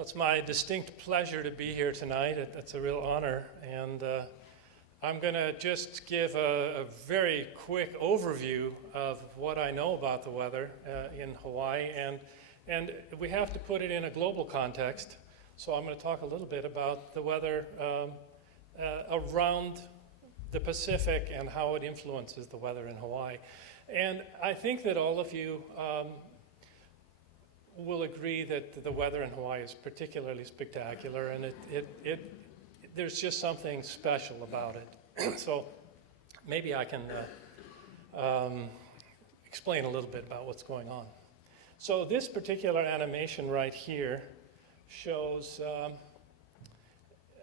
Well, it's my distinct pleasure to be here tonight. It's a real honor. And I'm going to just give a very quick overview of what I know about the weather in Hawaii. And we have to put it in a global context. So I'm going to talk a little bit about the weather around the Pacific and how it influences the weather in Hawaii. And I think that all of you will agree that the weather in Hawaii is particularly spectacular, and there's just something special about it. So maybe I can explain a little bit about what's going on. So this particular animation right here shows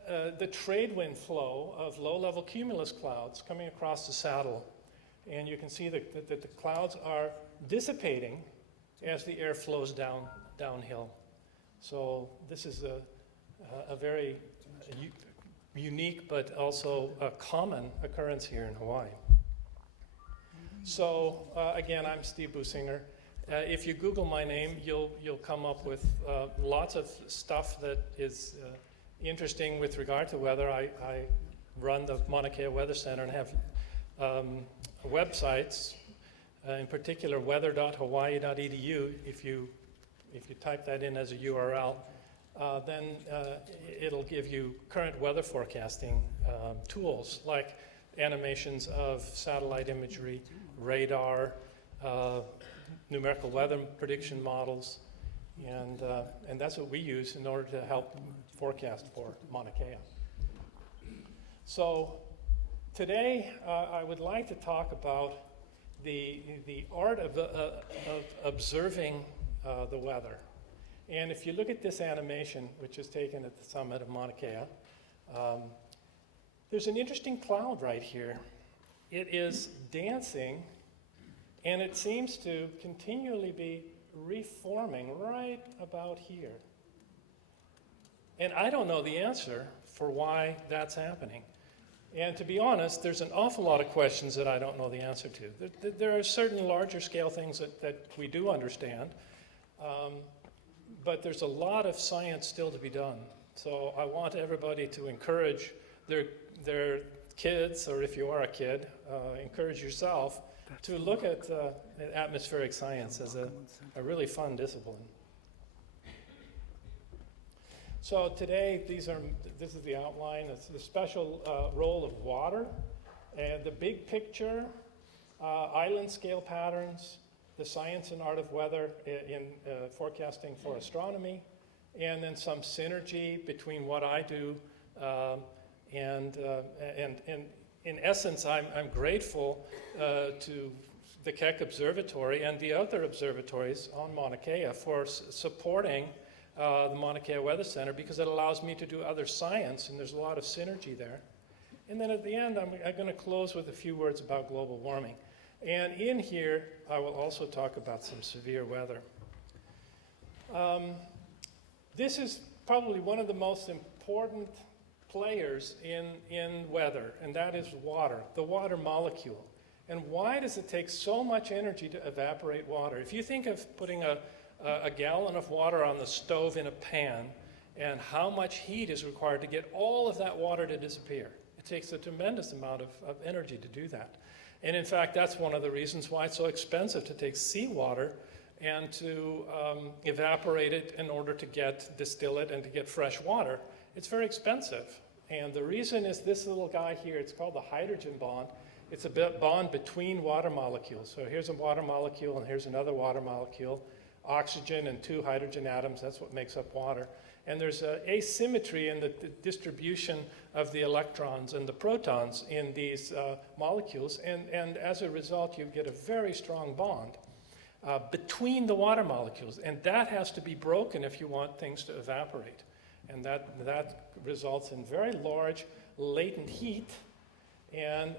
the trade wind flow of low-level cumulus clouds coming across the saddle. And you can see that the clouds are dissipating as the air flows downhill. So this is a very unique but also a common occurrence here in Hawaii. So again, I'm Steve Businger. If you Google my name, you'll come up with lots of stuff that is interesting with regard to weather. I run the Mauna Kea Weather Center and have websites. In particular, weather.hawaii.edu. If you type that in as a URL, then it'll give you current weather forecasting tools like animations of satellite imagery, radar, numerical weather prediction models, and that's what we use in order to help forecast for Mauna Kea. So today I would like to talk about the art of observing the weather. And if you look at this animation, which is taken at the summit of Mauna Kea, there's an interesting cloud right here. It is dancing, and it seems to continually be reforming right about here. And I don't know the answer for why that's happening. And to be honest, there's an awful lot of questions that I don't know the answer to. There are certain larger scale things that we do understand, but there's a lot of science still to be done. So I want everybody to encourage their kids, or if you are a kid, encourage yourself to look at atmospheric science as a really fun discipline. So today, this is the outline. It's the special role of water, and the big picture, island scale patterns, the science and art of weather in forecasting for astronomy, and then some synergy between what I do and in essence, I'm grateful to the Keck Observatory and the other observatories on Mauna Kea for supporting the Mauna Kea Weather Center, because it allows me to do other science, and there's a lot of synergy there. And then at the end, I'm going to close with a few words about global warming. And in here, I will also talk about some severe weather. This is probably one of the most important players in weather, and that is water, the water molecule. And why does it take so much energy to evaporate water? If you think of putting a gallon of water on the stove in a pan, and how much heat is required to get all of that water to disappear. It takes a tremendous amount of energy to do that. And in fact, that's one of the reasons why it's so expensive to take seawater and to evaporate it in order to distill it and to get fresh water. It's very expensive. And the reason is this little guy here. It's called the hydrogen bond. It's a bond between water molecules. So here's a water molecule, and here's another water molecule. Oxygen and two hydrogen atoms, that's what makes up water. And there's an asymmetry in the distribution of the electrons and the protons in these molecules, and as a result, you get a very strong bond between the water molecules, and that has to be broken if you want things to evaporate. And that results in very large latent heat, and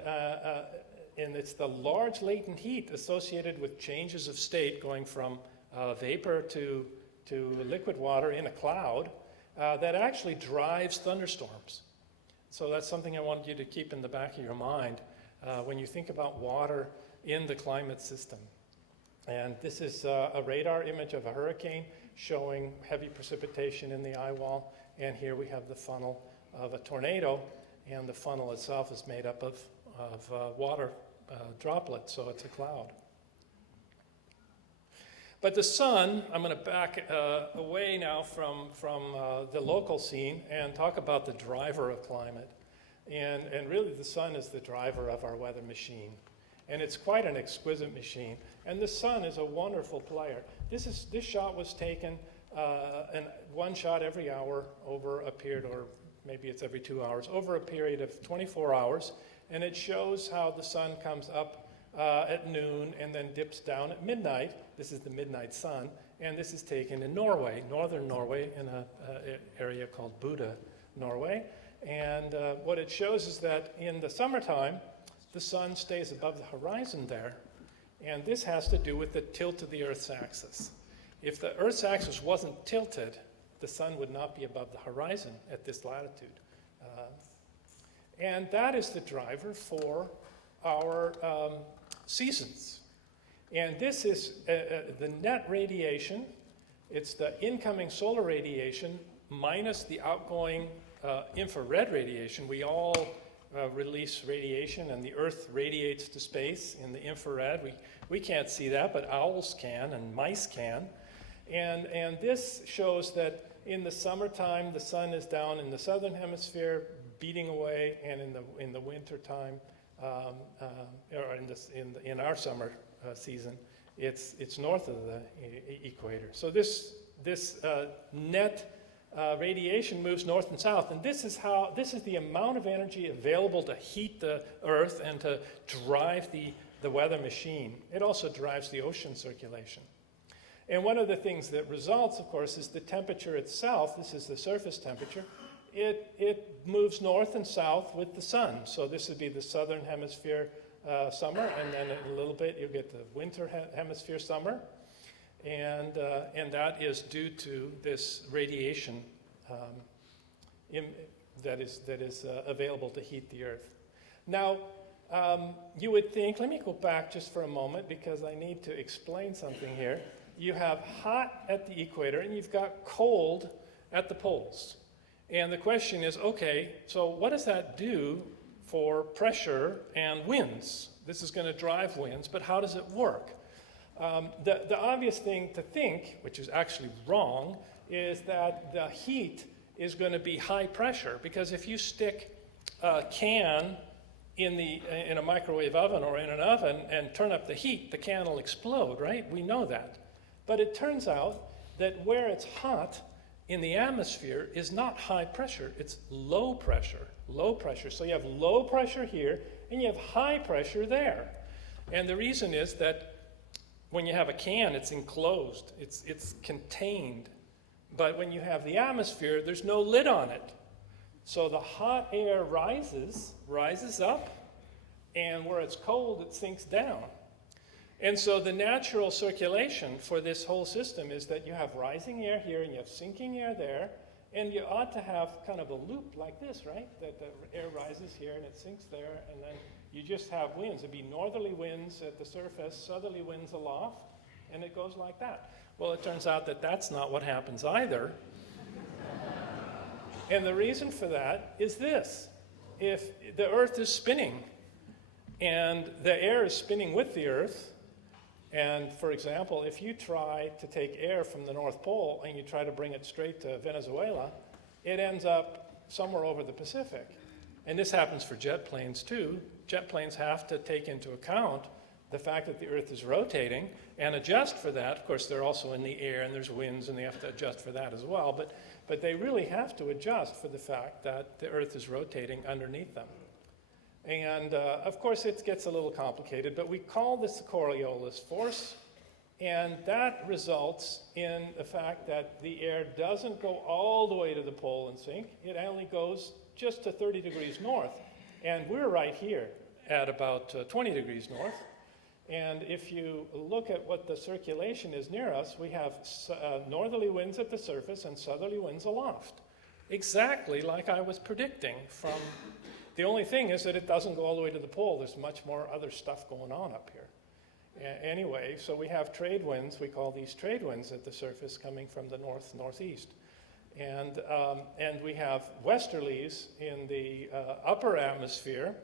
it's the large latent heat associated with changes of state going from vapor to liquid water in a cloud that actually drives thunderstorms. So that's something I want you to keep in the back of your mind when you think about water in the climate system. And this is a radar image of a hurricane showing heavy precipitation in the eye wall. And here we have the funnel of a tornado, and the funnel itself is made up of water droplets, so it's a cloud. But the sun, I'm going to back away now from the local scene and talk about the driver of climate. And really the sun is the driver of our weather machine. And it's quite an exquisite machine. And the sun is a wonderful player. This shot was taken one shot every hour over a period, or maybe it's every 2 hours, over a period of 24 hours. And it shows how the sun comes up at noon and then dips down at midnight. This is the midnight sun. And this is taken in Norway, northern Norway, in an area called Buda, Norway. And what it shows is that in the summertime, the sun stays above the horizon there. And this has to do with the tilt of the Earth's axis. If the Earth's axis wasn't tilted, the sun would not be above the horizon at this latitude. And that is the driver for our seasons. And this is the net radiation. It's the incoming solar radiation minus the outgoing infrared radiation. We all release radiation, and the Earth radiates to space in the infrared. We can't see that, but owls can, and mice can. And this shows that in the summertime, the sun is down in the southern hemisphere, beating away, and in the wintertime, or in our summer season, it's north of the equator. So this net radiation moves north and south, and this is the amount of energy available to heat the Earth and to drive the weather machine. It also drives the ocean circulation. And one of the things that results, of course, is the temperature itself. This is the surface temperature. It moves north and south with the sun. So this would be the southern hemisphere summer, and then in a little bit you'll get the winter hemisphere summer. And that is due to this radiation that is available to heat the Earth. Now, you would think, let me go back just for a moment because I need to explain something here. You have hot at the equator and you've got cold at the poles. And the question is, okay, so what does that do for pressure and winds? This is going to drive winds, but how does it work? The obvious thing to think, which is actually wrong, is that the heat is going to be high pressure, because if you stick a can in a microwave oven or in an oven and turn up the heat, the can will explode, right? We know that. But it turns out that where it's hot in the atmosphere is not high pressure, it's low pressure. Low pressure. So you have low pressure here and you have high pressure there. And the reason is that when you have a can, it's enclosed, it's contained. But when you have the atmosphere, there's no lid on it. So the hot air rises up, and where it's cold, it sinks down. And so the natural circulation for this whole system is that you have rising air here and you have sinking air there, and you ought to have kind of a loop like this, right? That the air rises here and it sinks there, and then you just have winds. It'd be northerly winds at the surface, southerly winds aloft, and it goes like that. Well, it turns out that that's not what happens either. And the reason for that is this. If the Earth is spinning, and the air is spinning with the Earth, and for example, if you try to take air from the North Pole and you try to bring it straight to Venezuela, it ends up somewhere over the Pacific. And this happens for jet planes too. Jet planes have to take into account the fact that the Earth is rotating and adjust for that. Of course, they're also in the air and there's winds and they have to adjust for that as well. But they really have to adjust for the fact that the Earth is rotating underneath them. And of course, it gets a little complicated, but we call this the Coriolis force. And that results in the fact that the air doesn't go all the way to the pole and sink. It only goes just to 30 degrees north. And we're right here at about 20 degrees north. And if you look at what the circulation is near us, we have northerly winds at the surface and southerly winds aloft. Exactly like I was predicting from... The only thing is that it doesn't go all the way to the pole. There's much more other stuff going on up here. anyway. So we have trade winds. We call these trade winds at the surface coming from the north-northeast. And we have westerlies in the upper atmosphere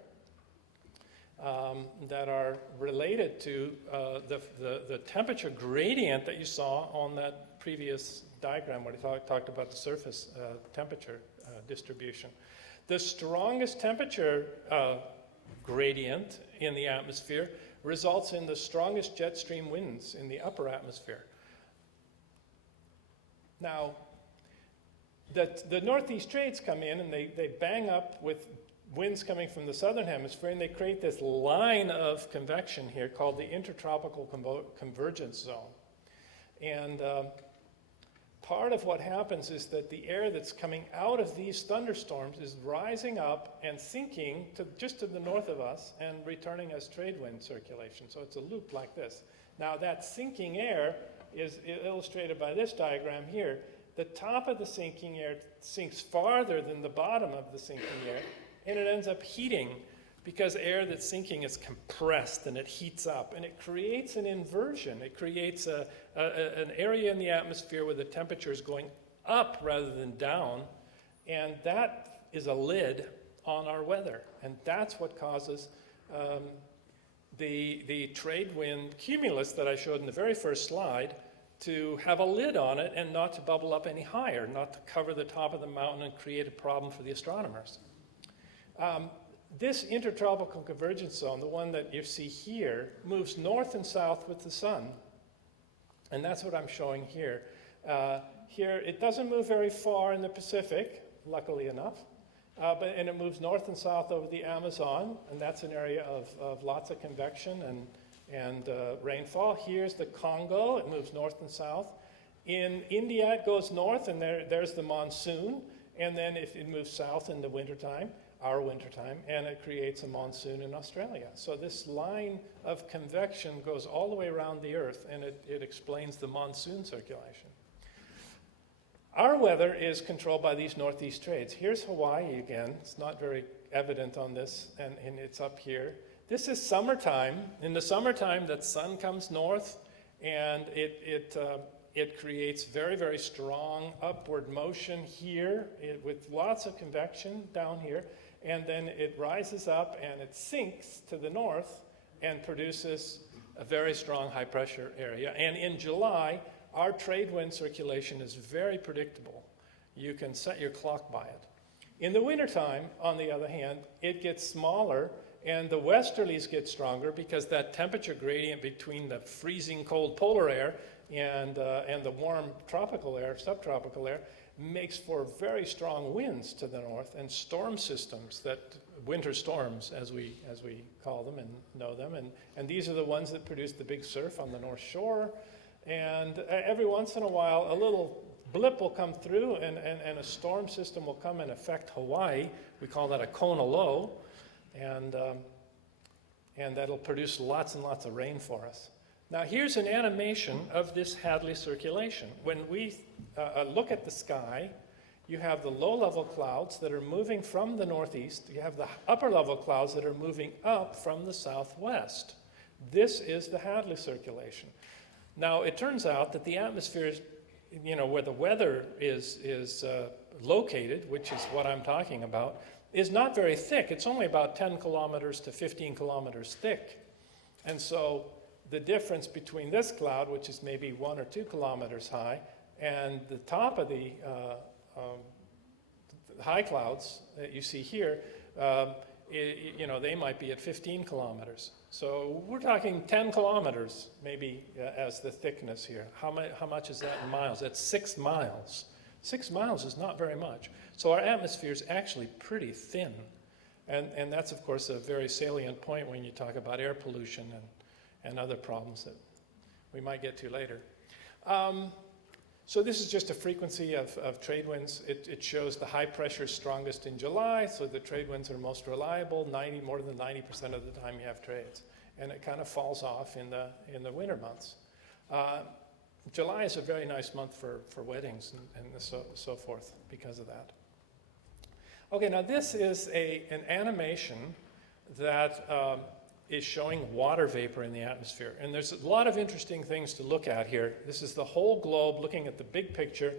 that are related to the temperature gradient that you saw on that previous diagram where I talked about the surface temperature distribution. The strongest temperature gradient in the atmosphere results in the strongest jet stream winds in the upper atmosphere. Now, the northeast trades come in and they bang up with winds coming from the southern hemisphere, and they create this line of convection here called the intertropical convergence zone. And part of what happens is that the air that's coming out of these thunderstorms is rising up and sinking just to the north of us and returning as trade wind circulation. So it's a loop like this. Now that sinking air is illustrated by this diagram here. The top of the sinking air sinks farther than the bottom of the sinking air, and it ends up heating because air that's sinking is compressed and it heats up, and it creates an inversion. It creates an area in the atmosphere where the temperature is going up rather than down, and that is a lid on our weather, and that's what causes the trade wind cumulus that I showed in the very first slide to have a lid on it and not to bubble up any higher, not to cover the top of the mountain and create a problem for the astronomers. This intertropical convergence zone, the one that you see here, moves north and south with the sun. And that's what I'm showing here. Here, it doesn't move very far in the Pacific, luckily enough, and it moves north and south over the Amazon, and that's an area of lots of convection and rainfall. Here's the Congo. It moves north and south. In India, it goes north, and there's the monsoon. And then if it moves south in the wintertime, our wintertime, and it creates a monsoon in Australia. So this line of convection goes all the way around the Earth, and it explains the monsoon circulation. Our weather is controlled by these northeast trades. Here's Hawaii again. It's not very evident on this, and it's up here. This is summertime. In the summertime, that sun comes north, and it creates very, very strong upward motion here with lots of convection down here. And then it rises up and it sinks to the north and produces a very strong high pressure area. And in July, our trade wind circulation is very predictable. You can set your clock by it. In the wintertime, on the other hand, it gets smaller and the westerlies get stronger because that temperature gradient between the freezing cold polar air and the warm tropical air, subtropical air, makes for very strong winds to the north and storm systems, winter storms as we call them and know them. And these are the ones that produce the big surf on the North Shore. And every once in a while, a little blip will come through and a storm system will come and affect Hawaii. We call that a Kona low. And that'll produce lots and lots of rain for us. Now here's an animation of this Hadley circulation. When we look at the sky, you have the low-level clouds that are moving from the northeast. You have the upper-level clouds that are moving up from the southwest. This is the Hadley circulation. Now it turns out that the atmosphere is, where the weather is located, which is what I'm talking about, is not very thick. It's only about 10 kilometers to 15 kilometers thick. And so the difference between this cloud, which is maybe 1 or 2 kilometers high, and the top of the high clouds that you see here, they might be at 15 kilometers. So we're talking 10 kilometers maybe as the thickness here. How much is that in miles? That's 6 miles. 6 miles is not very much. So our atmosphere is actually pretty thin. And that's, of course, a very salient point when you talk about air pollution and other problems that we might get to later. So this is just a frequency of trade winds. It shows the high pressure strongest in July, so the trade winds are most reliable. More than 90% of the time you have trades. And it kind of falls off in the winter months. July is a very nice month for weddings and so forth because of that. Okay, now this is an animation that is showing water vapor in the atmosphere. And there's a lot of interesting things to look at here. This is the whole globe looking at the big picture.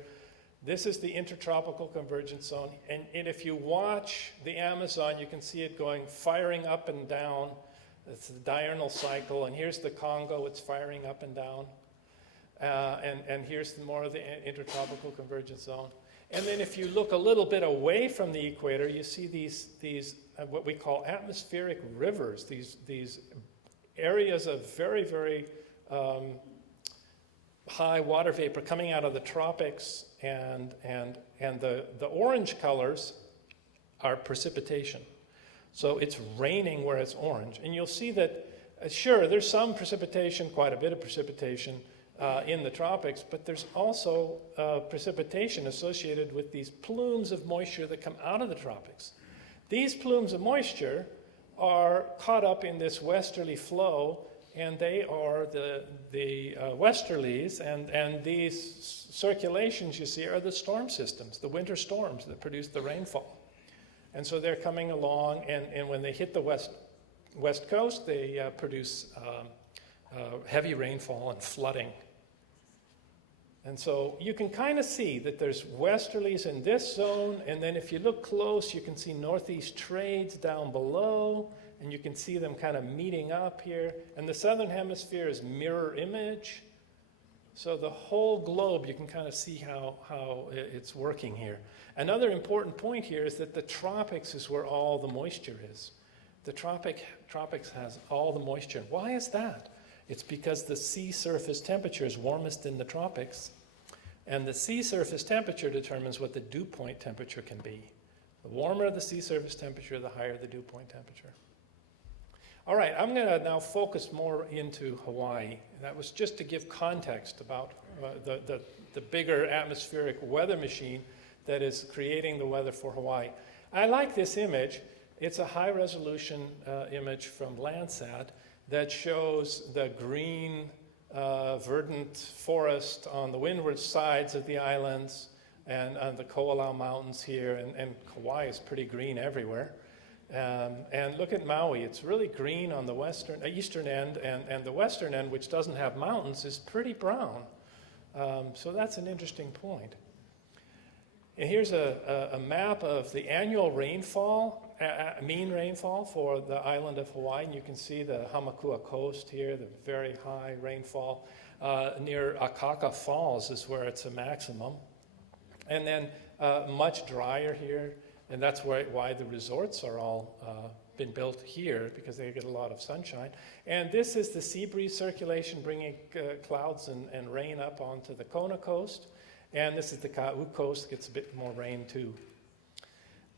This is the intertropical convergence zone. And if you watch the Amazon, you can see it firing up and down. It's the diurnal cycle. And here's the Congo, it's firing up and down. And here's more of the intertropical convergence zone. And then if you look a little bit away from the equator, you see these what we call atmospheric rivers, these areas of very, very high water vapor coming out of the tropics, and the orange colors are precipitation. So it's raining where it's orange. And you'll see that, sure, there's some precipitation, quite a bit of precipitation, in the tropics, but there's also precipitation associated with these plumes of moisture that come out of the tropics. These plumes of moisture are caught up in this westerly flow, and they are the westerlies, and these circulations you see are the storm systems, the winter storms that produce the rainfall. And so they're coming along, and when they hit the west coast, they produce heavy rainfall and flooding. And so you can kind of see that there's westerlies in this zone, and then if you look close, you can see northeast trades down below, and you can see them kind of meeting up here. And the southern hemisphere is mirror image. So the whole globe, you can kind of see how it's working here. Another important point here is that the tropics is where all the moisture is. The tropics has all the moisture. Why is that? It's because the sea surface temperature is warmest in the tropics, and the sea surface temperature determines what the dew point temperature can be. The warmer the sea surface temperature, the higher the dew point temperature. All right, I'm going to now focus more into Hawaii. That was just to give context about the bigger atmospheric weather machine that is creating the weather for Hawaii. I like this image. It's a high-resolution image from Landsat that shows the green, verdant forest on the windward sides of the islands and on the Ko'olau Mountains here, and Hawaii is pretty green everywhere. And look at Maui. It's really green on the eastern end, and the western end, which doesn't have mountains, is pretty brown. So that's an interesting point. And here's a map of the annual rainfall, mean rainfall for the island of Hawaii. And you can see the Hamakua coast here, the very high rainfall. Near Akaka Falls is where it's a maximum. And then much drier here. And that's why the resorts are all been built here, because they get a lot of sunshine. And this is the sea breeze circulation bringing clouds and rain up onto the Kona coast. And this is the Ka'u coast, gets a bit more rain too.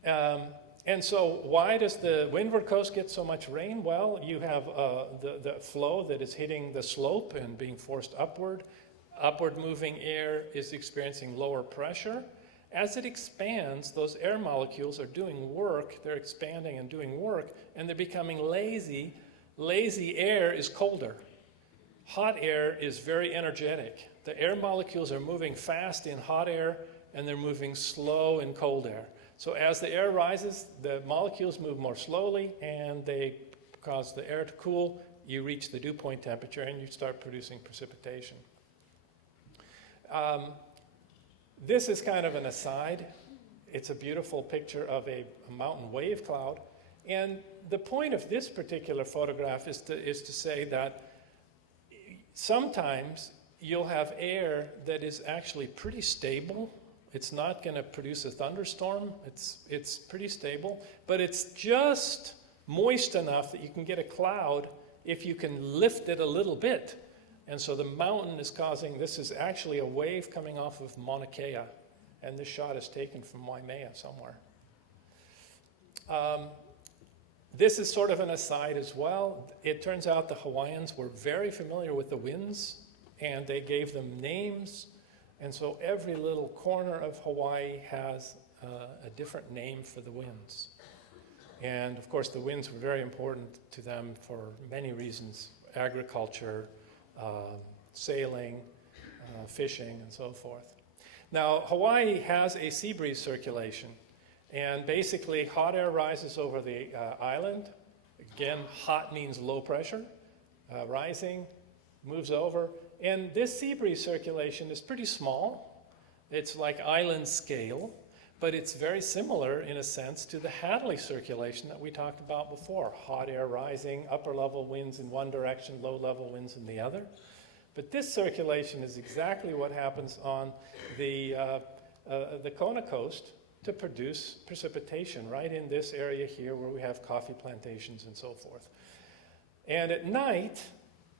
And so why does the windward coast get so much rain? Well, you have the flow that is hitting the slope and being forced upward. Upward moving air is experiencing lower pressure. As it expands, those air molecules are doing work. They're expanding and doing work, and they're becoming lazy. Lazy air is colder. Hot air is very energetic. The air molecules are moving fast in hot air, and they're moving slow in cold air. So as the air rises, the molecules move more slowly, and they cause the air to cool. You reach the dew point temperature, and you start producing precipitation. This is kind of an aside. It's a beautiful picture of a mountain wave cloud. And the point of this particular photograph is to say that sometimes you'll have air that is actually pretty stable. It's not going to produce a thunderstorm. It's pretty stable, but it's just moist enough that you can get a cloud if you can lift it a little bit. And so the mountain is causing, this is actually a wave coming off of Mauna Kea, and this shot is taken from Waimea somewhere. This is sort of an aside as well. It turns out the Hawaiians were very familiar with the winds, and they gave them names. And so every little corner of Hawaii has a different name for the winds. And of course, the winds were very important to them for many reasons: agriculture, sailing, fishing, and so forth. Now, Hawaii has a sea breeze circulation, and basically hot air rises over the island, Again, hot means low pressure, rising, moves over. And this sea breeze circulation is pretty small. It's like island scale, but it's very similar in a sense to the Hadley circulation that we talked about before. Hot air rising, upper level winds in one direction, low level winds in the other. But this circulation is exactly what happens on the Kona coast to produce precipitation right in this area here where we have coffee plantations and so forth. And at night,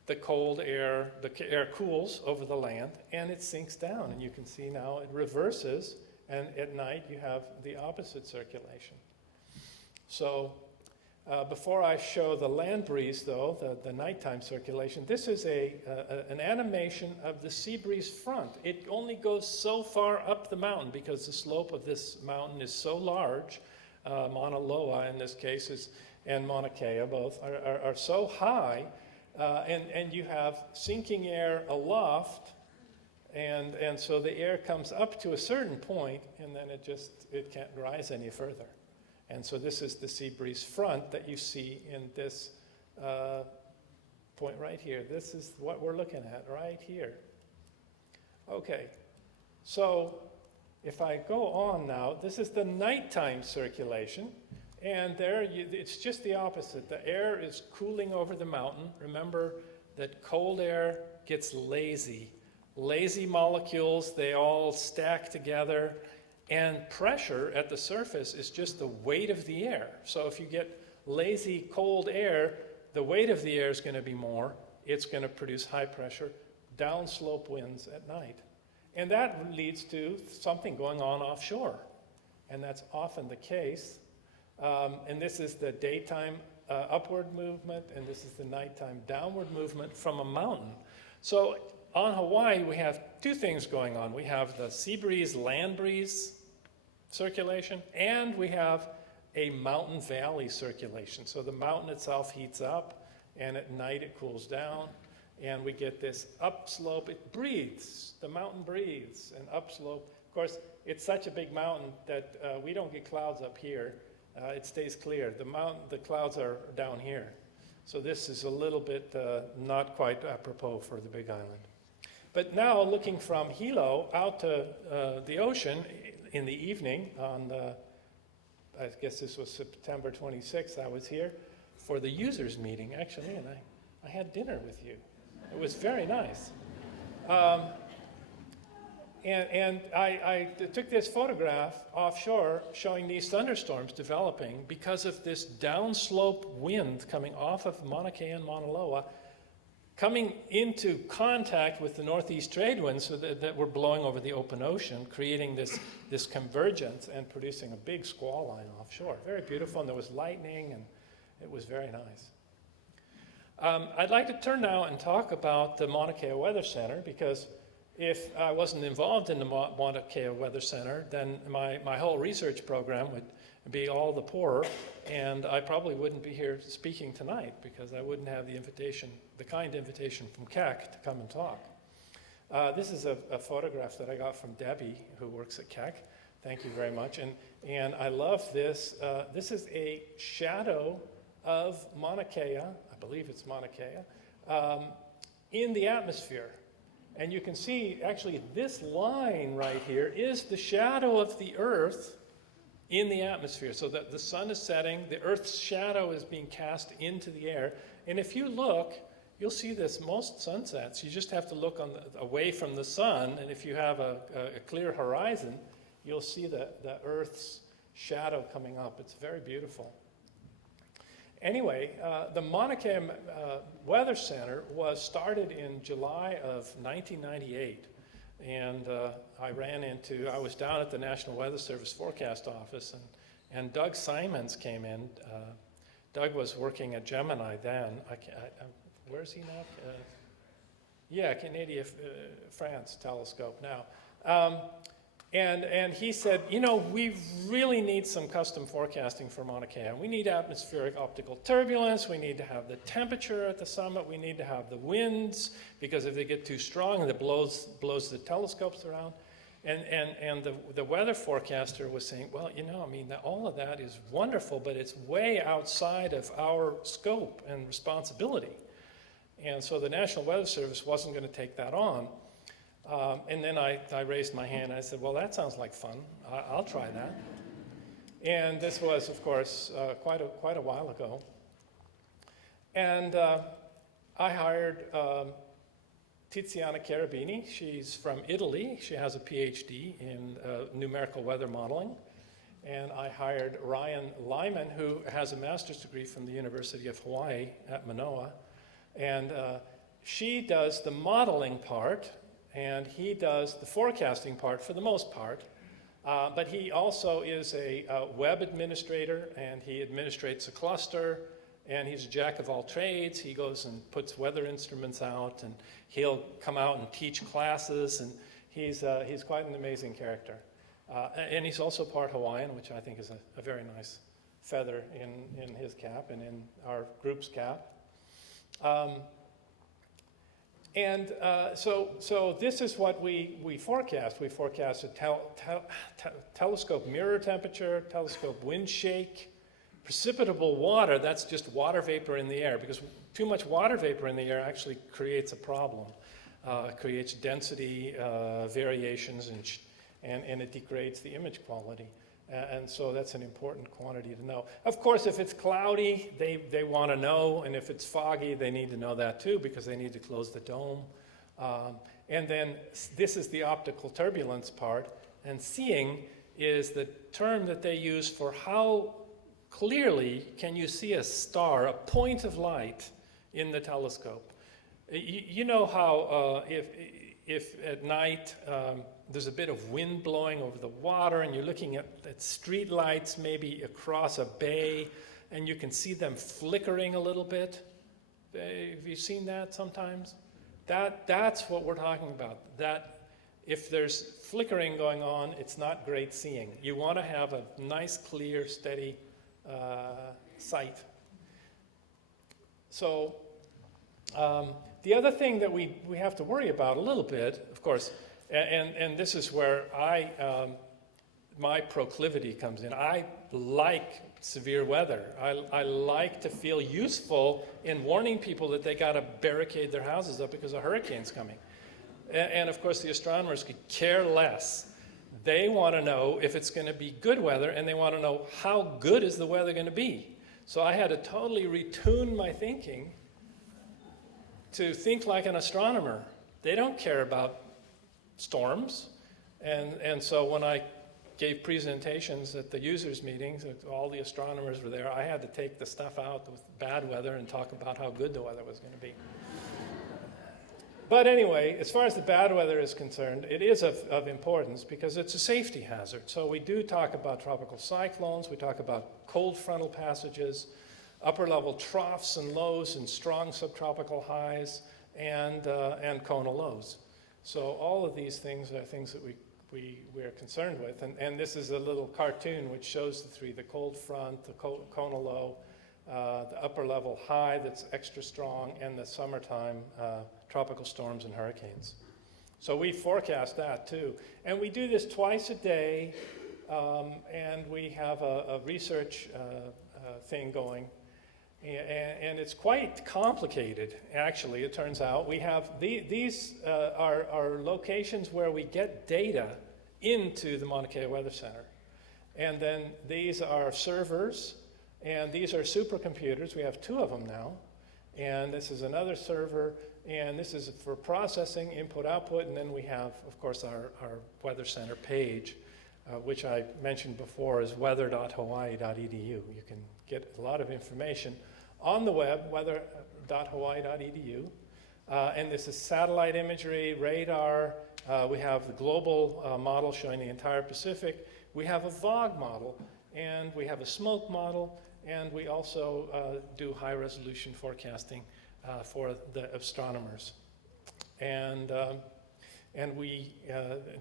the cold air, the air cools over the land and it sinks down. And you can see now it reverses, and at night you have the opposite circulation. So before I show the land breeze, though, the nighttime circulation, this is an animation of the sea breeze front. It only goes so far up the mountain because the slope of this mountain is so large. Mauna Loa, in this case, and Mauna Kea both are so high, and you have sinking air aloft, and so the air comes up to a certain point, and then it can't rise any further. And so this is the sea breeze front that you see in this point right here. This is what we're looking at right here. Okay, so if I go on now, this is the nighttime circulation. And there, it's just the opposite. The air is cooling over the mountain. Remember that cold air gets lazy. Lazy molecules, they all stack together. And pressure at the surface is just the weight of the air. So if you get lazy cold air, the weight of the air is going to be more. It's going to produce high pressure, downslope winds at night. And that leads to something going on offshore. And that's often the case. And this is the daytime upward movement, and this is the nighttime downward movement from a mountain. So on Hawaii, we have two things going on. We have the sea breeze, land breeze circulation, and we have a mountain valley circulation. So the mountain itself heats up, and at night it cools down, and we get this upslope. It breathes. The mountain breathes, and upslope. Of course, it's such a big mountain that we don't get clouds up here. It stays clear. The clouds are down here. So this is a little bit not quite apropos for the Big Island. But now looking from Hilo out to the ocean in the evening on, I guess this was September 26th, I was here for the users meeting actually, and I had dinner with you. It was very nice. And I took this photograph offshore showing these thunderstorms developing because of this downslope wind coming off of Mauna Kea and Mauna Loa, coming into contact with the northeast trade winds that were blowing over the open ocean, creating this convergence and producing a big squall line offshore. Very beautiful, and there was lightning, and it was very nice. I'd like to turn now and talk about the Mauna Kea Weather Center, because if I wasn't involved in the Mauna Kea Weather Center, then my whole research program would be all the poorer, and I probably wouldn't be here speaking tonight because I wouldn't have the invitation, the kind invitation from Keck to come and talk. This is a photograph that I got from Debbie, who works at Keck. Thank you very much. And I love this. This is a shadow of Mauna Kea, I believe it's Mauna Kea, in the atmosphere. And you can see, actually, this line right here is the shadow of the Earth in the atmosphere. So that the sun is setting, the Earth's shadow is being cast into the air. And if you look, you'll see this most sunsets. You just have to look away from the sun, and if you have a clear horizon, you'll see the Earth's shadow coming up. It's very beautiful. Anyway, the Mauna Kea Weather Center was started in July of 1998, and I was down at the National Weather Service Forecast Office, and Doug Simons came in. Doug was working at Gemini then. Where is he now? Canadian France telescope now. And he said, we really need some custom forecasting for Mauna Kea. We need atmospheric optical turbulence. We need to have the temperature at the summit. We need to have the winds, because if they get too strong, it blows the telescopes around. And the weather forecaster was saying, well, you know, I mean, all of that is wonderful, but it's way outside of our scope and responsibility. And so the National Weather Service wasn't going to take that on. And then I raised my hand and I said, well, that sounds like fun. I'll try that. And this was, of course, quite a while ago. And I hired Tiziana Cherubini. She's from Italy. She has a PhD in numerical weather modeling. And I hired Ryan Lyman, who has a master's degree from the University of Hawaii at Manoa. And she does the modeling part, and he does the forecasting part for the most part. But he also is a web administrator, and he administrates a cluster, and he's a jack of all trades. He goes and puts weather instruments out, and he'll come out and teach classes, and he's quite an amazing character. And he's also part Hawaiian, which I think is a very nice feather in his cap and in our group's cap. So this is what we forecast. We forecast a telescope mirror temperature, telescope wind shake, precipitable water. That's just water vapor in the air, because too much water vapor in the air actually creates a problem. It creates density variations, and it degrades the image quality. And so that's an important quantity to know. Of course, if it's cloudy, they want to know, and if it's foggy, they need to know that too, because they need to close the dome. And then this is the optical turbulence part, and seeing is the term that they use for how clearly can you see a star, a point of light in the telescope. You know how if at night there's a bit of wind blowing over the water, and you're looking at street lights maybe across a bay, and you can see them flickering a little bit. Have you seen that sometimes? That's what we're talking about. That if there's flickering going on, it's not great seeing. You want to have a nice, clear, steady sight. So the other thing that we have to worry about a little bit, of course, and this is where my proclivity comes in. I like severe weather. I like to feel useful in warning people that they got to barricade their houses up because a hurricane's coming. And of course, the astronomers could care less. They want to know if it's going to be good weather, and they want to know how good is the weather going to be. So I had to totally retune my thinking to think like an astronomer. They don't care about storms. And so when I gave presentations at the users' meetings, all the astronomers were there, I had to take the stuff out with bad weather and talk about how good the weather was going to be. But anyway, as far as the bad weather is concerned, it is of importance because it's a safety hazard. So we do talk about tropical cyclones, we talk about cold frontal passages, upper level troughs and lows, and strong subtropical highs, and conal lows. So all of these things are things that we're concerned with. And this is a little cartoon which shows the three: the cold front, the conal low, the upper level high that's extra strong, and the summertime tropical storms and hurricanes. So we forecast that too. And we do this twice a day, and we have a research thing going. And it's quite complicated, actually, it turns out. We have these are locations where we get data into the Mauna Kea Weather Center. And then these are servers, and these are supercomputers. We have 2 of them now. And this is another server, and this is for processing, input, output, and then we have, of course, our Weather Center page, which I mentioned before is weather.hawaii.edu. You can get a lot of information on the web, weather.hawaii.edu. And this is satellite imagery, radar. We have the global model showing the entire Pacific. We have a VOG model, and we have a smoke model, and we also do high-resolution forecasting for the astronomers. And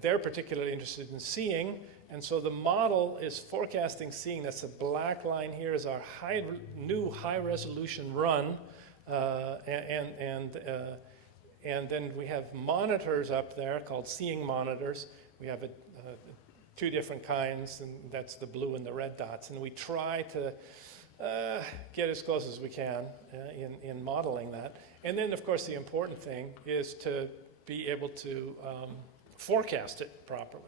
they're particularly interested in seeing, and so the model is forecasting seeing. That's the black line here is our new high-resolution run, and then we have monitors up there called seeing monitors, We have two different kinds, and that's the blue and the red dots. And we try to get as close as we can in modeling that. And then, of course, the important thing is to be able to forecast it properly.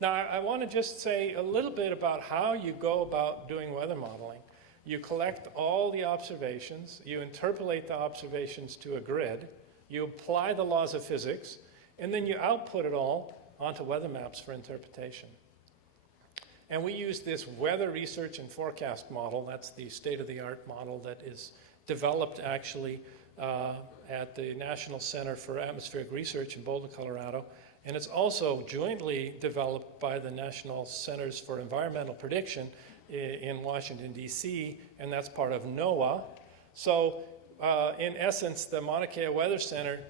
Now, I want to just say a little bit about how you go about doing weather modeling. You collect all the observations, you interpolate the observations to a grid, you apply the laws of physics, and then you output it all onto weather maps for interpretation. And we use this weather research and forecast model. That's the state-of-the-art model that is developed actually at the National Center for Atmospheric Research in Boulder, Colorado. And it's also jointly developed by the National Centers for Environmental Prediction in Washington, D.C., and that's part of NOAA. So in essence, the Mauna Kea Weather Center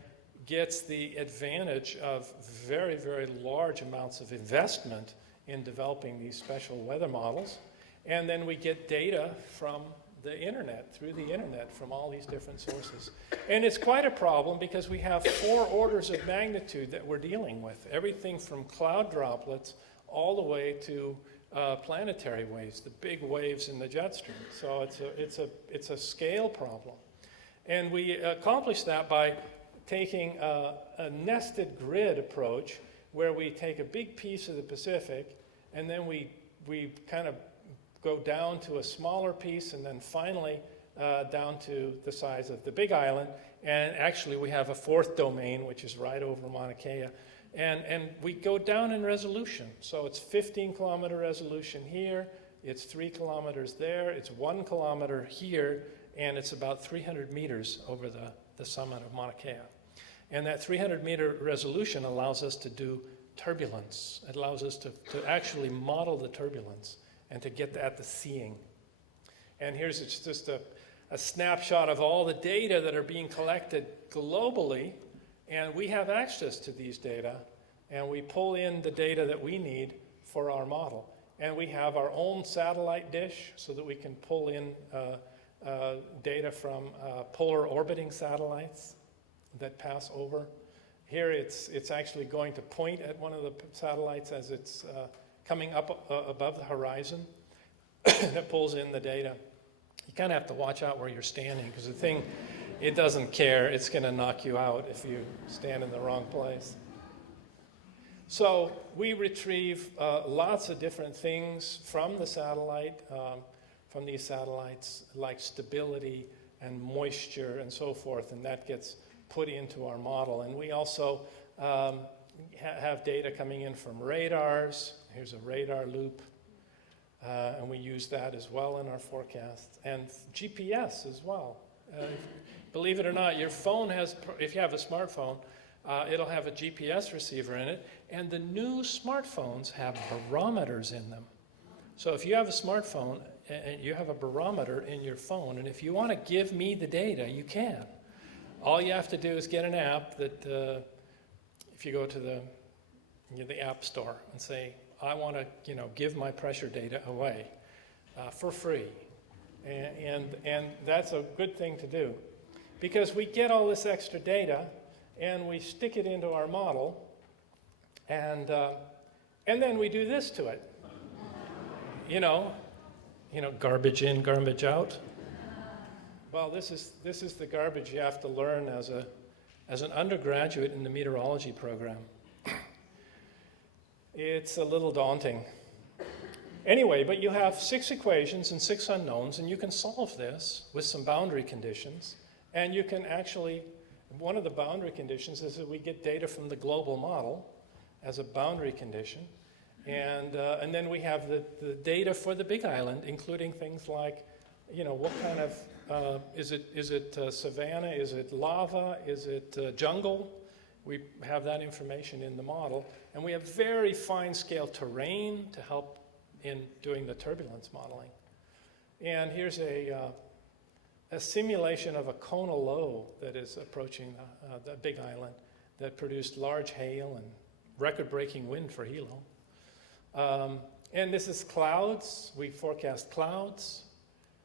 gets the advantage of very, very large amounts of investment in developing these special weather models. And then we get data from the internet, through the internet, from all these different sources. And it's quite a problem because we have 4 orders of magnitude that we're dealing with. Everything from cloud droplets all the way to planetary waves, the big waves in the jet stream. So it's a scale problem. And we accomplish that by taking a nested grid approach where we take a big piece of the Pacific and then we kind of go down to a smaller piece and then finally down to the size of the Big Island. And actually we have a 4th domain, which is right over Mauna Kea. And we go down in resolution. So it's 15-kilometer resolution here, it's 3 kilometers there, it's 1 kilometer here, and it's about 300 meters over the summit of Mauna Kea. And that 300-meter resolution allows us to do turbulence. It allows us to actually model the turbulence and to get at the seeing. And here's just a snapshot of all the data that are being collected globally, and we have access to these data, and we pull in the data that we need for our model. And we have our own satellite dish so that we can pull in data from polar orbiting satellites that pass over. Here it's actually going to point at one of the satellites as it's coming up above the horizon that pulls in the data. You kind of have to watch out where you're standing because the thing, it doesn't care. It's going to knock you out if you stand in the wrong place. So we retrieve lots of different things from the satellite, from these satellites, like stability and moisture and so forth, and that gets put into our model. And we also have data coming in from radars. Here's a radar loop, and we use that as well in our forecasts. And GPS as well. Believe it or not, your phone has, if you have a smartphone, it'll have a GPS receiver in it, and the new smartphones have barometers in them. So if you have a smartphone, and you have a barometer in your phone, and if you want to give me the data, you can. All you have to do is get an app that, if you go to the App Store and say, I want to, give my pressure data away for free. And that's a good thing to do because we get all this extra data and we stick it into our model and then we do this to it. Garbage in, garbage out. Well, this is the garbage you have to learn as an undergraduate in the meteorology program. It's a little daunting. Anyway, but you have 6 equations and 6 unknowns, and you can solve this with some boundary conditions. And you can actually, one of the boundary conditions is that we get data from the global model as a boundary condition. And then we have the data for the Big Island, including things like, what kind of, is it savanna, is it lava, is it jungle? We have that information in the model. And we have very fine scale terrain to help in doing the turbulence modeling. And here's a simulation of a Kona low that is approaching the Big Island that produced large hail and record-breaking wind for Hilo. And this is clouds. We forecast clouds.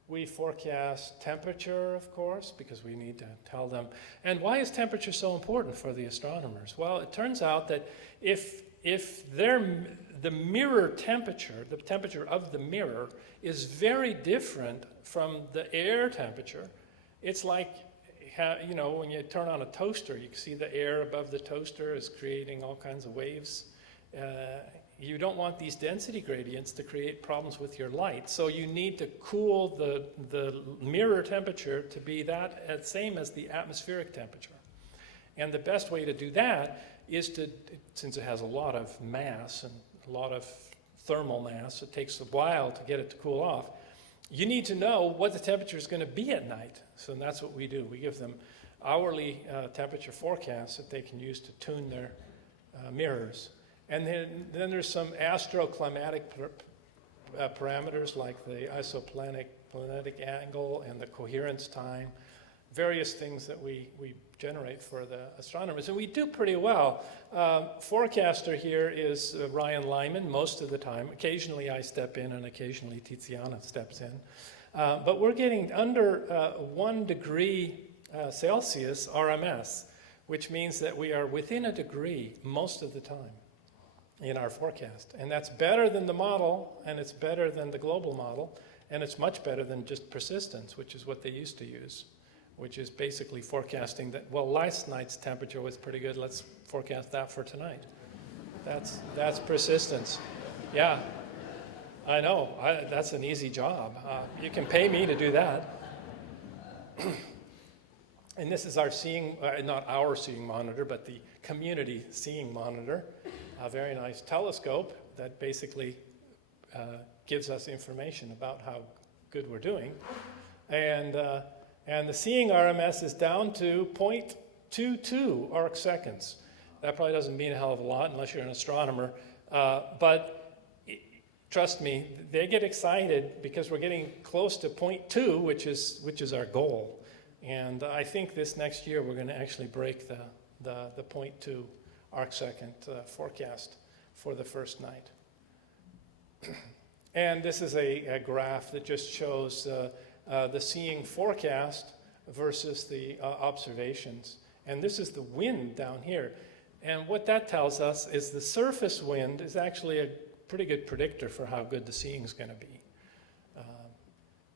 We forecast temperature, of course, because we need to tell them. And why is temperature so important for the astronomers? Well, it turns out that if the mirror temperature, the temperature of the mirror, is very different from the air temperature, it's like, you know, when you turn on a toaster, you can see the air above the toaster is creating all kinds of waves. You don't want these density gradients to create problems with your light, so you need to cool the mirror temperature to be that same as the atmospheric temperature. And the best way to do that is to, since it has a lot of mass and a lot of thermal mass, it takes a while to get it to cool off, you need to know what the temperature is going to be at night. So that's what we do. We give them hourly temperature forecasts that they can use to tune their mirrors. And then there's some astroclimatic parameters like the isoplanetic angle and the coherence time, various things that we generate for the astronomers. And we do pretty well. Forecaster here is Ryan Lyman most of the time. Occasionally I step in and occasionally Tiziana steps in. But we're getting under 1 degree Celsius RMS, which means that we are within a degree most of the time in our forecast. And that's better than the model, and it's better than the global model, and it's much better than just persistence, which is what they used to use, which is basically forecasting that, well, last night's temperature was pretty good, let's forecast that for tonight. That's persistence. Yeah, I know, that's an easy job. You can pay me to do that. And this is our seeing, not our seeing monitor, but the community seeing monitor. A very nice telescope that basically gives us information about how good we're doing. And the seeing RMS is down to 0.22 arc seconds. That probably doesn't mean a hell of a lot unless you're an astronomer. But trust me, they get excited because we're getting close to 0.2, which is our goal. And I think this next year we're going to actually break the 0.2 arc second forecast for the first night. And this is a graph that just shows the seeing forecast versus the observations. And this is the wind down here. And what that tells us is the surface wind is actually a pretty good predictor for how good the seeing is going to be.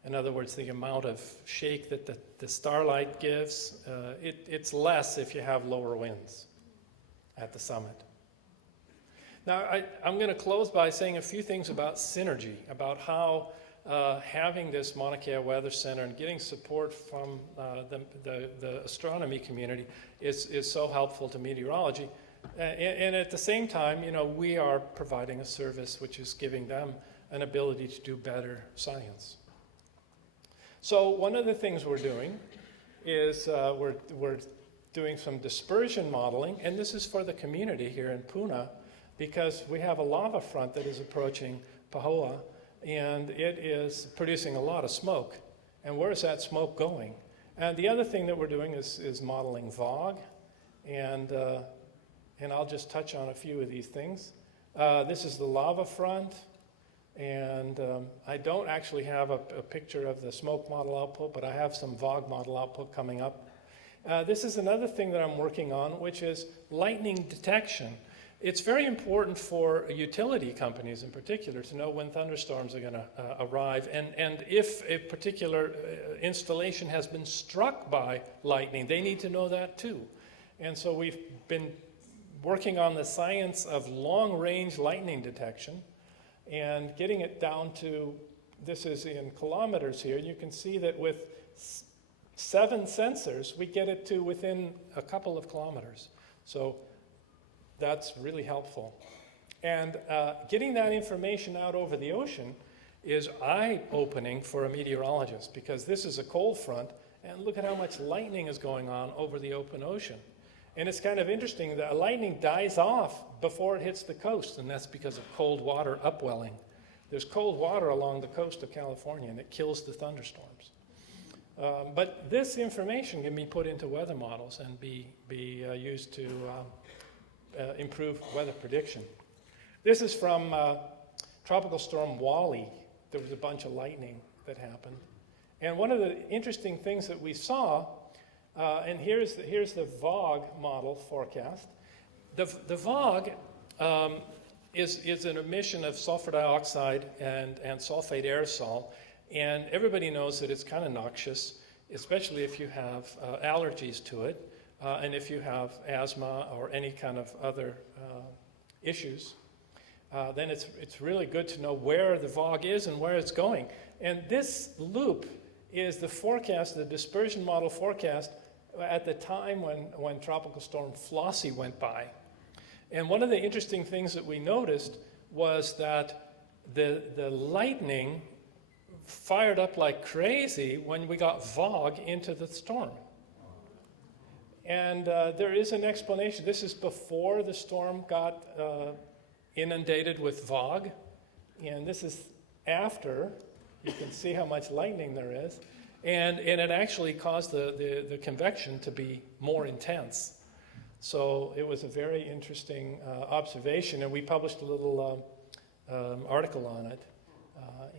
In other words, the amount of shake that the starlight gives, it's less if you have lower winds at the summit. Now, I'm going to close by saying a few things about synergy, about how having this Mauna Kea Weather Center and getting support from the astronomy community is so helpful to meteorology. And at the same time, you know, we are providing a service which is giving them an ability to do better science. So one of the things we're doing is we're doing some dispersion modeling, and this is for the community here in Puna, because we have a lava front that is approaching Pahoa, and it is producing a lot of smoke. And where is that smoke going? And the other thing that we're doing is modeling fog, and I'll just touch on a few of these things. This is the lava front, and I don't actually have a picture of the smoke model output, but I have some fog model output coming up. This is another thing that I'm working on, which is lightning detection. It's very important for utility companies in particular to know when thunderstorms are going to arrive, and if a particular installation has been struck by lightning, they need to know that too. And so we've been working on the science of long-range lightning detection and getting it down to, this is in kilometers here, you can see that with 7 sensors, we get it to within a couple of kilometers. So that's really helpful. And getting that information out over the ocean is eye-opening for a meteorologist, because this is a cold front, and look at how much lightning is going on over the open ocean. And it's kind of interesting that lightning dies off before it hits the coast, and that's because of cold water upwelling. There's cold water along the coast of California, and it kills the thunderstorms. But this information can be put into weather models and be used to improve weather prediction. This is from Tropical Storm Wally. There was a bunch of lightning that happened. And one of the interesting things that we saw, and here's the VOG model forecast. The VOG is an emission of sulfur dioxide and sulfate aerosol. And everybody knows that it's kind of noxious, especially if you have allergies to it, and if you have asthma or any kind of other issues. Then it's really good to know where the VOG is and where it's going. And this loop is the forecast, the dispersion model forecast at the time when Tropical Storm Flossie went by. And one of the interesting things that we noticed was that the lightning fired up like crazy when we got VOG into the storm. And there is an explanation. This is before the storm got inundated with VOG, and this is after. You can see how much lightning there is, and it actually caused the convection to be more intense. So it was a very interesting observation, and we published a little article on it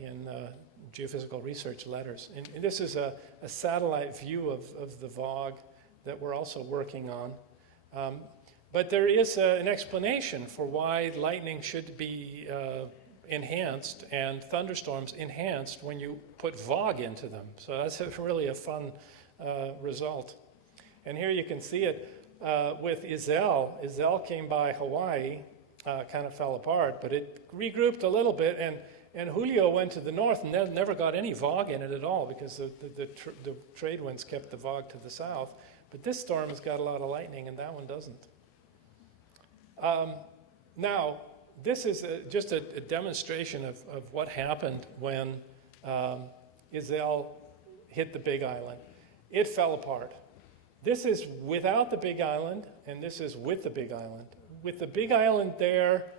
in Geophysical Research Letters. And this is a satellite view of the VOG that we're also working on. But there is an explanation for why lightning should be enhanced and thunderstorms enhanced when you put VOG into them. So that's really a fun result. And here you can see it with Iselle. Iselle came by Hawaii, kind of fell apart, but it regrouped a little bit, and Julio went to the north and never got any VOG in it at all because the trade winds kept the VOG to the south. But this storm has got a lot of lightning, and that one doesn't. Now, this is just a demonstration of what happened when Iselle hit the Big Island. It fell apart. This is without the Big Island, and this is with the Big Island. With the Big Island there,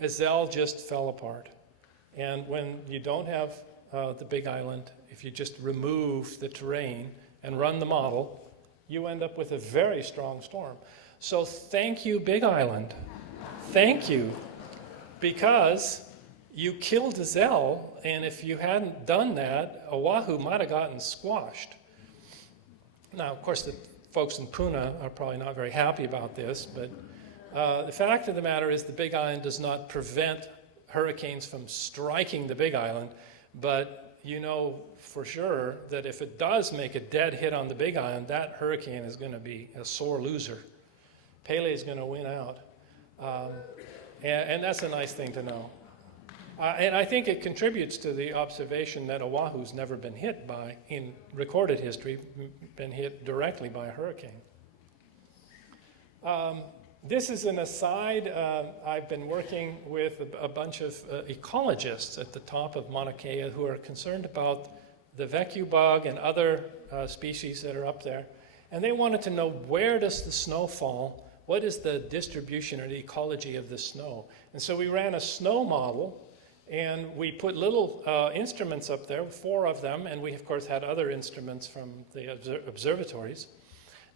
Iselle just fell apart. And when you don't have the Big Island, if you just remove the terrain and run the model, you end up with a very strong storm. So thank you, Big Island. Thank you. Because you killed Iselle, and if you hadn't done that, Oahu might have gotten squashed. Now, of course, the folks in Puna are probably not very happy about this, but the fact of the matter is the Big Island does not prevent hurricanes from striking the Big Island, but you know for sure that if it does make a dead hit on the Big Island, that hurricane is going to be a sore loser. Pele is going to win out. And that's a nice thing to know. And I think it contributes to the observation that Oahu's never been hit by, in recorded history, been hit directly by a hurricane. This is an aside. I've been working with a bunch of ecologists at the top of Mauna Kea who are concerned about the vecu bug and other species that are up there. And they wanted to know, where does the snow fall? What is the distribution or the ecology of the snow? And so we ran a snow model, and we put little instruments up there, 4 of them, and we, of course, had other instruments from the observatories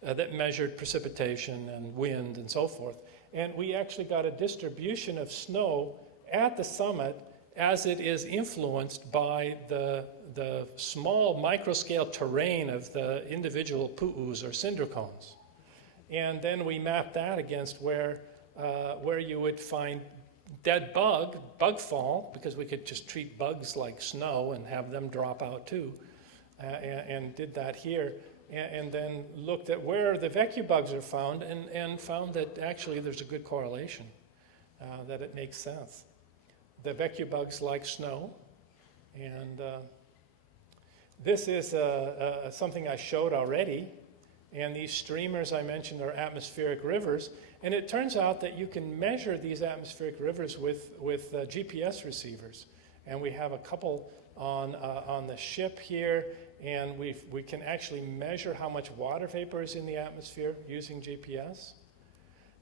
that measured precipitation and wind and so forth. And we actually got a distribution of snow at the summit as it is influenced by the small microscale terrain of the individual pu'us or cinder cones. And then we mapped that against where you would find dead bug fall, because we could just treat bugs like snow and have them drop out too, and did that here. And then looked at where the vecu bugs are found and found that actually there's a good correlation, that it makes sense. The vecu bugs like snow, and this is something I showed already. And these streamers I mentioned are atmospheric rivers. And it turns out that you can measure these atmospheric rivers with GPS receivers. And we have a couple on the ship here. And we can actually measure how much water vapor is in the atmosphere using GPS.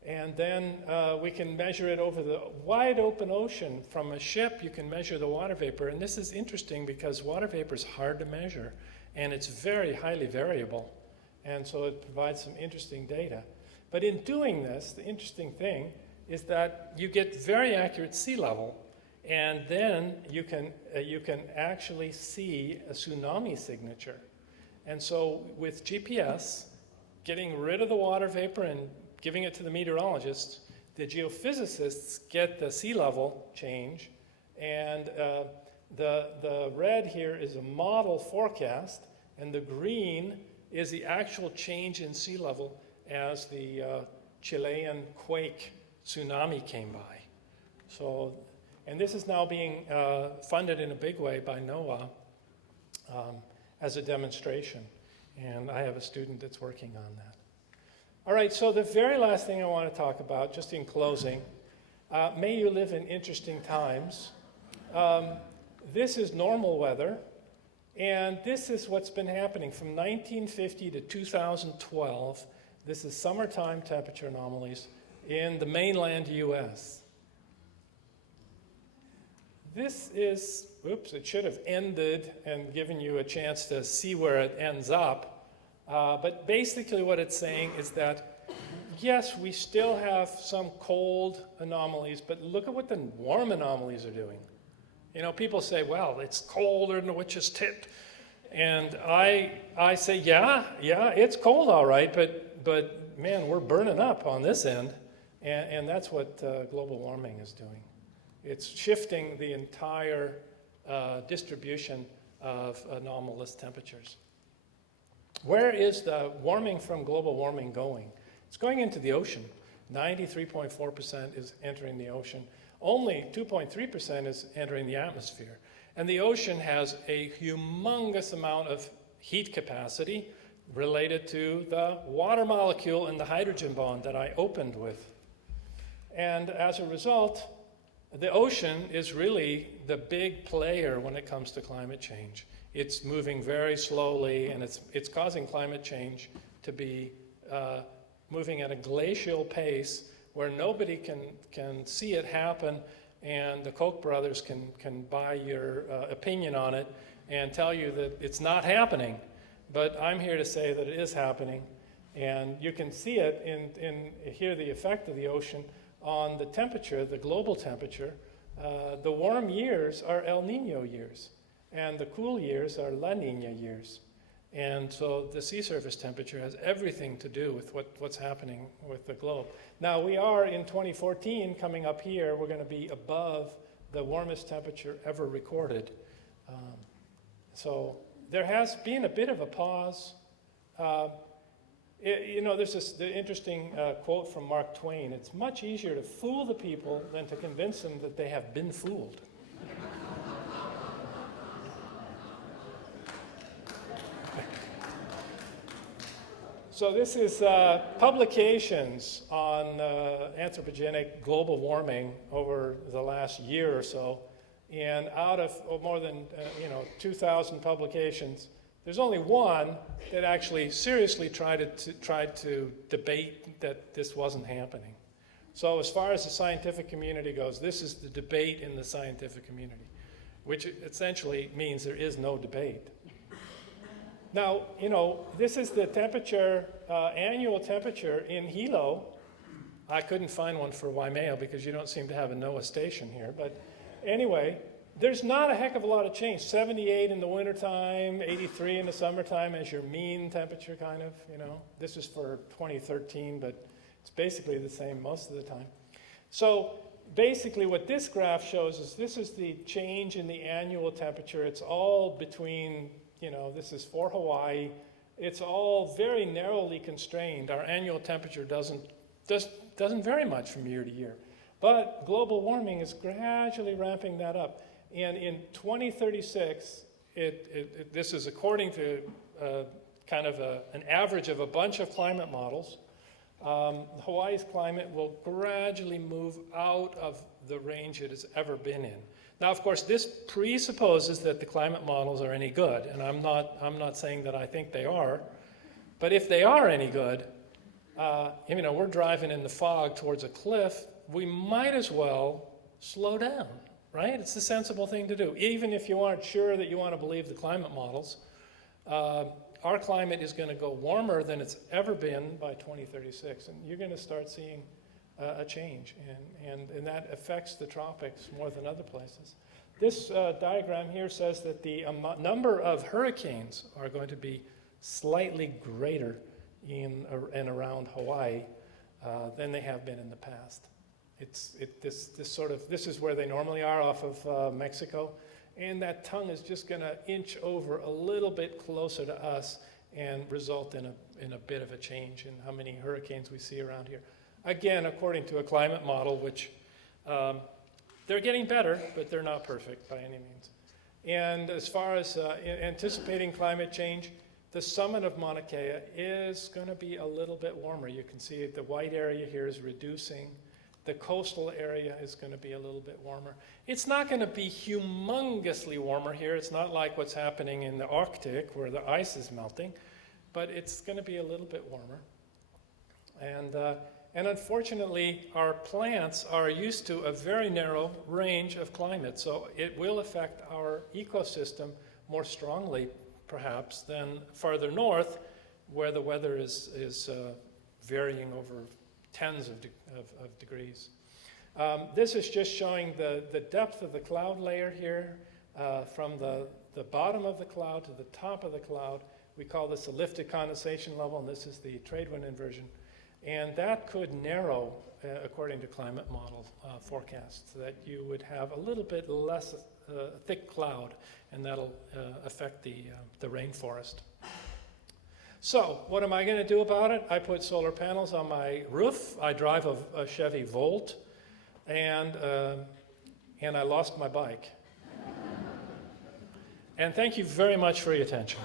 And then we can measure it over the wide open ocean. From a ship, you can measure the water vapor. And this is interesting because water vapor is hard to measure. And it's very highly variable. And so it provides some interesting data. But in doing this, the interesting thing is that you get very accurate sea level, and then you can actually see a tsunami signature. And so with GPS, getting rid of the water vapor and giving it to the meteorologists, the geophysicists get the sea level change, and the red here is a model forecast, and the green is the actual change in sea level as the Chilean quake tsunami came by. So, and this is now being funded in a big way by NOAA as a demonstration. And I have a student that's working on that. All right, so the very last thing I want to talk about, just in closing, may you live in interesting times. This is normal weather, and this is what's been happening from 1950 to 2012. This is summertime temperature anomalies in the mainland US. This is, oops, it should have ended and given you a chance to see where it ends up. But basically what it's saying is that, yes, we still have some cold anomalies, but look at what the warm anomalies are doing. You know, people say, well, it's colder than a witch's tit. And I say, yeah, it's cold all right, but man, we're burning up on this end. And that's what global warming is doing. It's shifting the entire distribution of anomalous temperatures. Where is the warming from global warming going? It's going into the ocean. 93.4% is entering the ocean. Only 2.3% is entering the atmosphere. And the ocean has a humongous amount of heat capacity related to the water molecule and the hydrogen bond that I opened with. And as a result, the ocean is really the big player when it comes to climate change. It's moving very slowly, and it's causing climate change to be moving at a glacial pace where nobody can see it happen, and the Koch brothers can buy your opinion on it and tell you that it's not happening. But I'm here to say that it is happening, and you can see it in hear the effect of the ocean on the temperature, the global temperature. The warm years are El Nino years, and the cool years are La Nina years. And so the sea surface temperature has everything to do with what's happening with the globe. Now, we are in 2014 coming up here. We're going to be above the warmest temperature ever recorded. So there has been a bit of a pause. You know, there's this interesting quote from Mark Twain. It's much easier to fool the people than to convince them that they have been fooled. So this is publications on anthropogenic global warming over the last year or so. And out of more than 2,000 publications, there's only one that actually seriously tried to debate that this wasn't happening. So as far as the scientific community goes, this is the debate in the scientific community, which essentially means there is no debate. Now, this is the temperature, annual temperature in Hilo. I couldn't find one for Waimea because you don't seem to have a NOAA station here. But anyway, there's not a heck of a lot of change. 78 in the wintertime, 83 in the summertime as your mean temperature, kind of, This is for 2013, but it's basically the same most of the time. So basically what this graph shows is this is the change in the annual temperature. It's all between, this is for Hawaii. It's all very narrowly constrained. Our annual temperature doesn't vary much from year to year. But global warming is gradually ramping that up. And in 2036, this is according to kind of an average of a bunch of climate models, Hawaii's climate will gradually move out of the range it has ever been in. Now, of course, this presupposes that the climate models are any good, and I'm not saying that I think they are, but if they are any good, we're driving in the fog towards a cliff, we might as well slow down, right? It's the sensible thing to do. Even if you aren't sure that you want to believe the climate models, our climate is going to go warmer than it's ever been by 2036, and you're going to start seeing a change, and that affects the tropics more than other places. This diagram here says that the number of hurricanes are going to be slightly greater in and around Hawaii than they have been in the past. This is where they normally are off of Mexico, and that tongue is just going to inch over a little bit closer to us and result in a bit of a change in how many hurricanes we see around here. Again, according to a climate model, which they're getting better, but they're not perfect by any means. And as far as anticipating climate change, the summit of Mauna Kea is going to be a little bit warmer. You can see the white area here is reducing. The coastal area is going to be a little bit warmer. It's not going to be humongously warmer here. It's not like what's happening in the Arctic where the ice is melting, but it's going to be a little bit warmer. And unfortunately, our plants are used to a very narrow range of climate, so it will affect our ecosystem more strongly, perhaps, than farther north, where the weather is varying over tens of degrees. This is just showing the depth of the cloud layer here, from the bottom of the cloud to the top of the cloud. We call this a lifted condensation level, and this is the trade wind inversion. And that could narrow, according to climate model forecasts, that you would have a little bit less thick cloud, and that'll affect the rainforest. So what am I going to do about it? I put solar panels on my roof. I drive a Chevy Volt, and I lost my bike. And thank you very much for your attention.